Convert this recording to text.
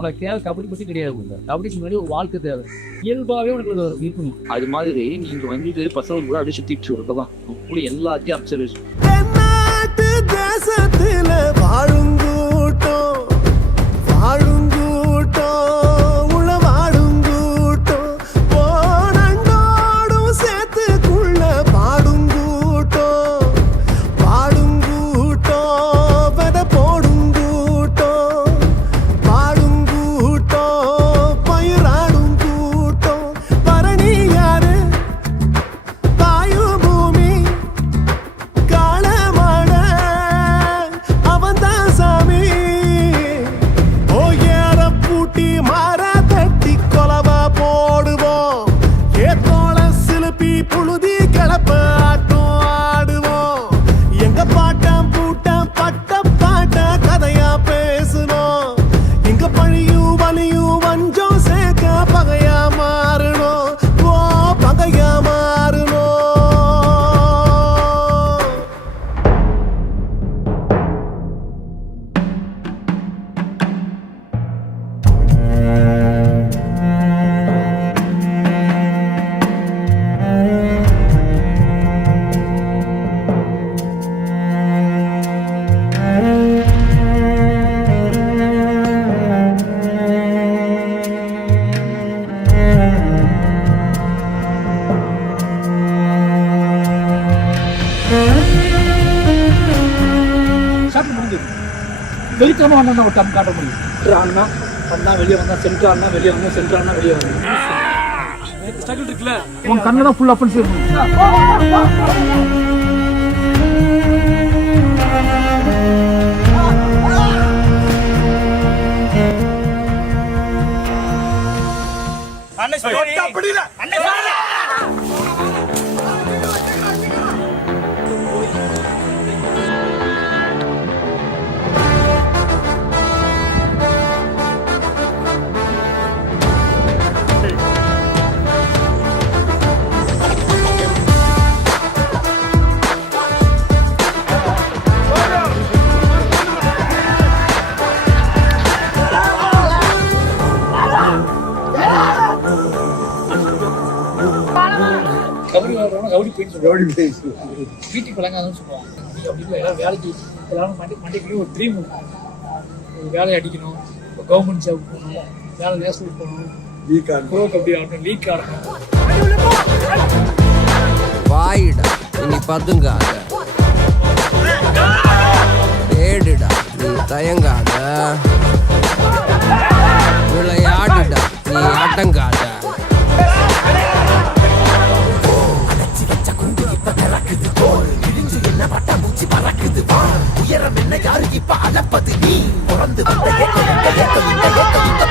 உனக்கு தேவை கபடி பற்றி கிடையாது. கபடிக்கு முன்னாடி ஒரு வாழ்க்கை தேவை, இயல்பாகவே உனக்கு இருக்கணும். அது மாதிரி நீங்க வந்துட்டு பசங்க கூட அப்படியே சுத்திட்டு வரதான் அப்படி எல்லாத்தையும் அப்சர்வேஷன். தேசத்துல வாழுங்கூட்டம் உள்ள வாழுங்கூட்டம் போனோடும் சேர்த்துக்குள்ள பாடுங்கூட்டம் வெத போடுங்கூட்டம் பாடுங்கூட்டம் பயிராடும் கூட்டம் பரணி யாரு வாயு பூமி காலமான அவன்தான் சாமி. ஓ ஏற பூட்டி மாற தட்டி கொலவா போடுவோம், ஏத்தோள சிலுப்பி புழுதி கிளப்ப ஆட்டம் ஆடுவோம். எங்க பாட்டம் பூட்டம் பட்ட பாட்ட கதையா பேசணும். எங்க பழியும் வலியும் வஞ்சம் சேர்க்க பகையா மாறணும். ஓ பகையா மாறணும். வெளிக்கிழமை வந்தா ஒரு டம் காட்ட முடியும். ஆனா வந்தா வெளியே வந்தா சென்ட்ரானா வெளியே வந்தா சென்ட்ரானா வெளியே வந்து ஸ்ட்ரகிள் இருக்குல்ல, உன் கண்ணு தான் ஃபுல் அப்பன் சேவ் கபடி விளையாடுறவங்க கபடி பெயிண்ட் வீட்டுக்கு விளங்காதுன்னு சொல்லுவாங்க. அப்படி இல்லை, எல்லாம் வேலைக்கு எல்லாரும் மண்டைக்குள்ளே ஒரு ட்ரீம் இருக்கும். ஒரு வேலையை அடிக்கணும், கவர்மெண்ட் ஜாப் போகணும், வேலை நேஷனல் போகணும், ப்ரோ கபடி ஆடணும், லீக் ஆடணும். வாயிடா இனி பதுங்காத, தேடுடா நீ தயங்காத, விளையாடுடா நீ ஆட்டங்காத. உயரம் என்ன யாரு இப்ப அளப்பது, நீ பிறந்து வந்த